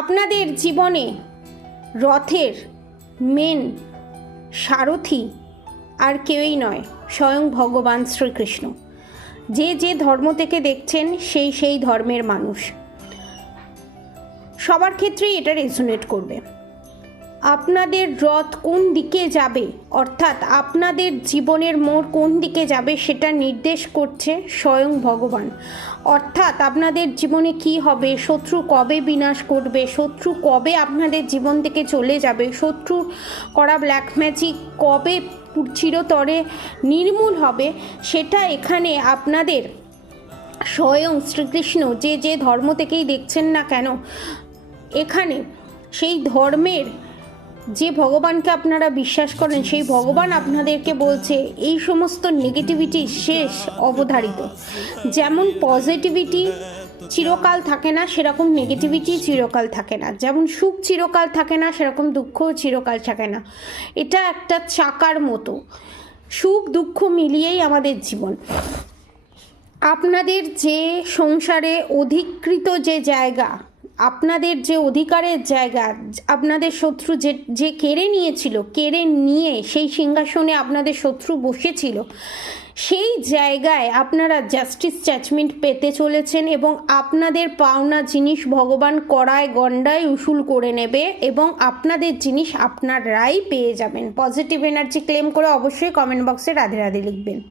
আপনাদের জীবনে রথের মেন সারথি আর কেউই নয়, স্বয়ং ভগবান শ্রীকৃষ্ণ। যে যে ধর্ম থেকে দেখছেন সেই সেই ধর্মের মানুষ, সবার ক্ষেত্রেই এটা রেজোনেট করবে। আপনাদের রথ কোন দিকে যাবে, অর্থাৎ আপনাদের জীবনের মোড় কোন দিকে যাবে, সেটা নির্দেশ করছে স্বয়ং ভগবান। অর্থাৎ আপনাদের জীবনে কি হবে, শত্রু কবে বিনাশ করবে, শত্রু কবে আপনাদের জীবন থেকে চলে যাবে, শত্রু করা ব্ল্যাক ম্যাজিক কবে চিরতরে নির্মূল হবে, সেটা এখানে আপনাদের স্বয়ং শ্রীকৃষ্ণ যে যে ধর্ম থেকেই দেখছেন না কেন, এখানে সেই ধর্মের যে ভগবানকে আপনারা বিশ্বাস করেন সেই ভগবান আপনাদেরকে বলছে এই সমস্ত নেগেটিভিটি শেষ অবধারিত। যেমন পজিটিভিটি চিরকাল থাকে না, সেরকম নেগেটিভিটি চিরকাল থাকে না। যেমন সুখ চিরকাল থাকে না, সেরকম দুঃখও চিরকাল থাকে না। এটা একটা চাকার মতো, সুখ দুঃখ মিলিয়েই আমাদের জীবন। আপনাদের যে সংসারে অধিকৃত যে জায়গা, আপনাদের যে অধিকারের জায়গা, আপনাদের শত্রু যে কেড়ে নিয়েছিল, কেড়ে নিয়ে সেই সিংহাসনে আপনাদের শত্রু বসেছিল, সেই জায়গায় আপনারা জাস্টিস জাজমেন্ট পেতে চলেছেন এবং আপনাদের পাওনা জিনিস ভগবান কড়ায় গন্ডায় উসুল করে নেবে এবং আপনাদের জিনিস আপনারাই পেয়ে যাবেন। পজিটিভ এনার্জি ক্লেম করে অবশ্যই কমেন্ট বক্সে রাধে রাধে লিখবেন।